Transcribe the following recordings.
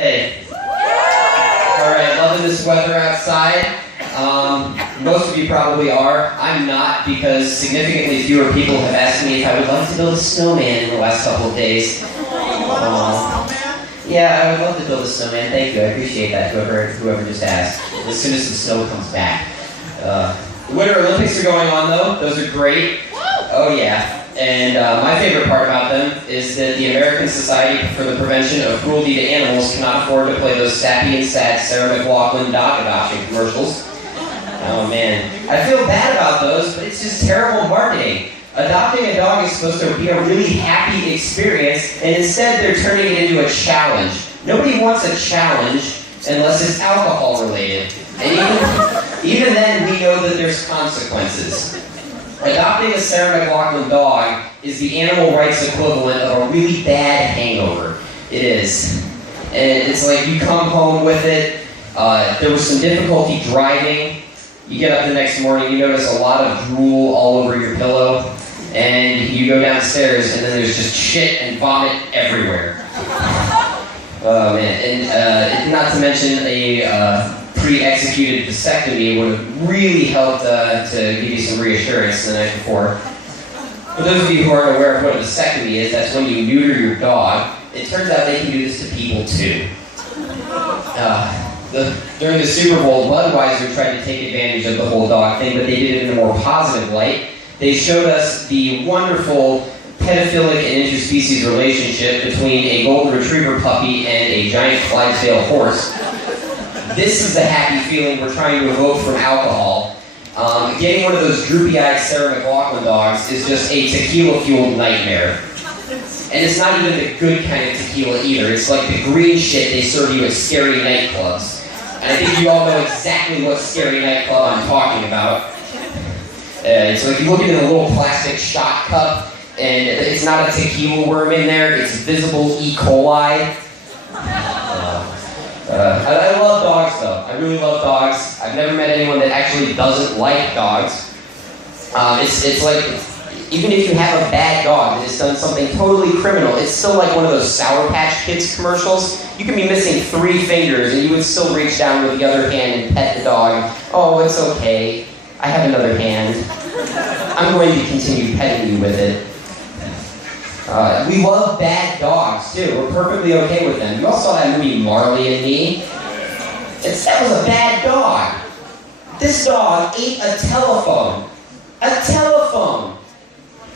Hey. Alright, loving this weather outside. Most of you probably are. I'm not, because significantly fewer people have asked me if I would like to build a snowman in the last couple of days. Yeah, I would love to build a snowman. Thank you. I appreciate that, whoever just asked. As soon as the snow comes back. The Winter Olympics are going on, though. Those are great. Oh, yeah. And my favorite part about them is that the American Society for the Prevention of Cruelty to Animals cannot afford to play those sappy and sad Sarah McLachlan dog adoption commercials. Oh man, I feel bad about those, but it's just terrible marketing. Adopting a dog is supposed to be a really happy experience, and instead they're turning it into a challenge. Nobody wants a challenge unless it's alcohol related. And even then, we know that there's consequences. Adopting a Sarah McLachlan dog is the animal rights equivalent of a really bad hangover. It is. And it's like you come home with it, there was some difficulty driving, you get up the next morning, you notice a lot of drool all over your pillow, and you go downstairs and then there's just shit and vomit everywhere. Oh man, and not to mention a pre-executed vasectomy would have really helped to give you some reassurance the night before. For those of you who aren't aware of what a vasectomy is, that's when you neuter your dog. It turns out they can do this to people too. During the Super Bowl, Budweiser tried to take advantage of the whole dog thing, but they did it in a more positive light. They showed us the wonderful pedophilic and interspecies relationship between a golden retriever puppy and a giant Clydesdale horse. This is the happy feeling we're trying to evoke from alcohol. Getting one of those droopy-eyed Sarah McLachlan dogs is just a tequila-fueled nightmare. And it's not even the good kind of tequila either. It's like the green shit they serve you at scary nightclubs. And I think you all know exactly what scary nightclub I'm talking about. It's like you look into a little plastic shot cup, and it's not a tequila worm in there, it's visible E. coli. I love dogs, though. I really love dogs. I've never met anyone that actually doesn't like dogs. It's like, even if you have a bad dog that has done something totally criminal, it's still like one of those Sour Patch Kids commercials. You can be missing 3 fingers and you would still reach down with the other hand and pet the dog. Oh, it's okay. I have another hand. I'm going to continue petting you with it. We love bad dogs, too. We're perfectly okay with them. You all saw that movie Marley and Me? That was a bad dog. This dog ate a telephone. A telephone!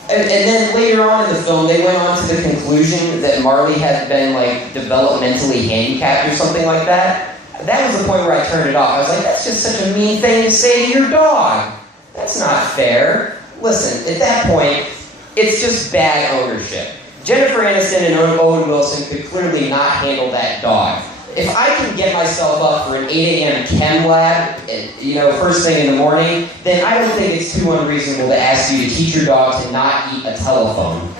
And then later on in the film, they went on to the conclusion that Marley had been, like, developmentally handicapped or something like that. That was the point where I turned it off. I was like, that's just such a mean thing to say to your dog. That's not fair. Listen, at that point, it's just bad ownership. Jennifer Aniston and Owen Wilson could clearly not handle that dog. If I can get myself up for an 8 a.m. chem lab, first thing in the morning, then I don't think it's too unreasonable to ask you to teach your dog to not eat a telephone.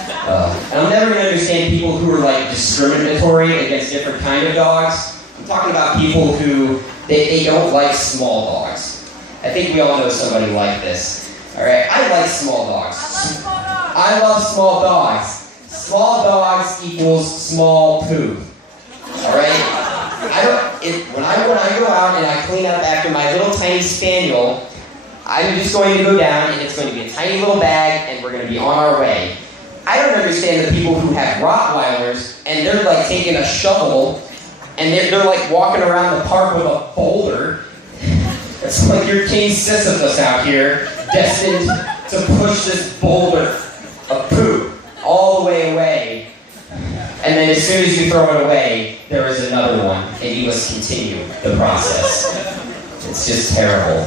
And I'm never going to understand people who are like discriminatory against different kind of dogs. I'm talking about people who, they don't like small dogs. I think we all know somebody like this. Alright, I like small dogs. I love small dogs. Small dogs equals small poop. Alright? When I go out and I clean up after my little tiny spaniel, I'm just going to go down and it's going to be a tiny little bag and we're going to be on our way. I don't understand the people who have Rottweilers and they're like taking a shovel and they're like walking around the park with a boulder. It's like you're King Sisyphus out here, destined to push this boulder of poop all the way away. And then as soon as you throw it away, there is another one, and you must continue the process. It's just terrible.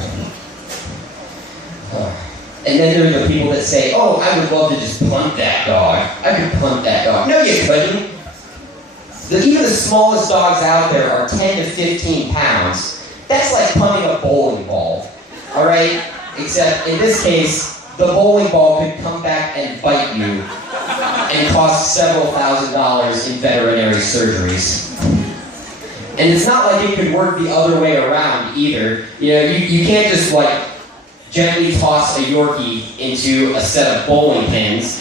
And then there are the people that say, oh, I would love to just punt that dog. I could punt that dog. No, you couldn't. Even the smallest dogs out there are 10 to 15 pounds. That's like punting a bowling ball, all right? Except in this case, the bowling ball could come back and bite you and cost several $1,000s in veterinary surgeries. And it's not like it could work the other way around either. You can't just like gently toss a Yorkie into a set of bowling pins.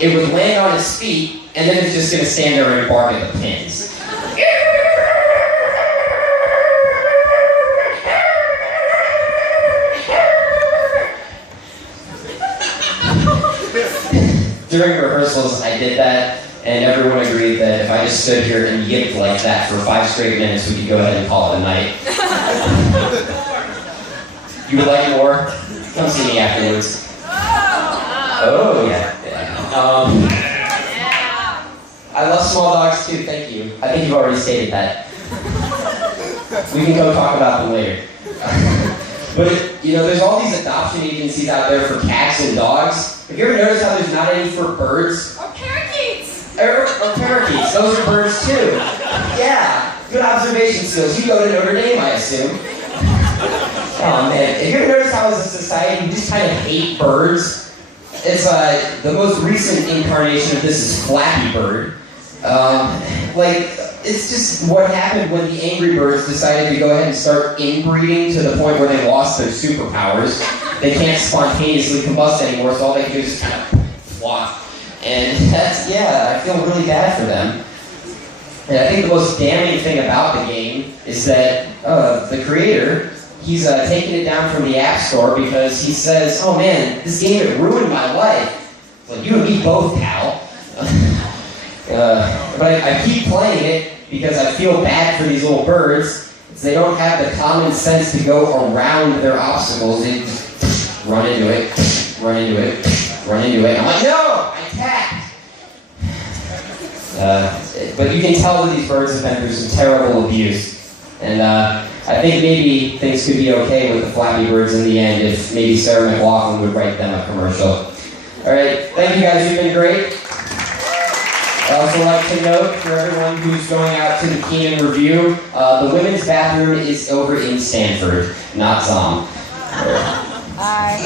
It would land on its feet, and then it's just going to stand there and bark at the pins. during rehearsals, I did that, and everyone agreed that if I just stood here and yipped like that for 5 straight minutes, we could go ahead and call it a night. You would like more? Come see me afterwards. Oh, yeah. I love small dogs too, thank you. I think you've already stated that. We can go talk about them later. But, you know, there's all these adoption agencies out there for cats and dogs. Have you ever noticed how there's not any for birds? Or parakeets! Or parakeets, those are birds too. Yeah, good observation skills. You go to Notre Dame, I assume. Oh man, have you ever noticed how as a society we just kind of hate birds? It's the most recent incarnation of this is Flappy Bird. It's just what happened when the Angry Birds decided to go ahead and start inbreeding to the point where they lost their superpowers. They can't spontaneously combust anymore, so all they can do is just kind of flop. And that's, yeah, I feel really bad for them. And I think the most damning thing about the game is that the creator, he's taking it down from the App Store because he says, oh man, this game, it ruined my life. It's like, you and me both, pal. But I keep playing it because I feel bad for these little birds. They don't have the common sense to go around their obstacles. They just run into it, run into it, run into it. I'm like, no, I tapped. But you can tell that these birds have been through some terrible abuse. And I think maybe things could be okay with the Flappy Birds in the end if maybe Sarah McLachlan would write them a commercial. All right, thank you guys, you've been great. I'd also like to note for everyone who's going out to the Keenan Review, the women's bathroom is over in Stanford, not Zom. Bye.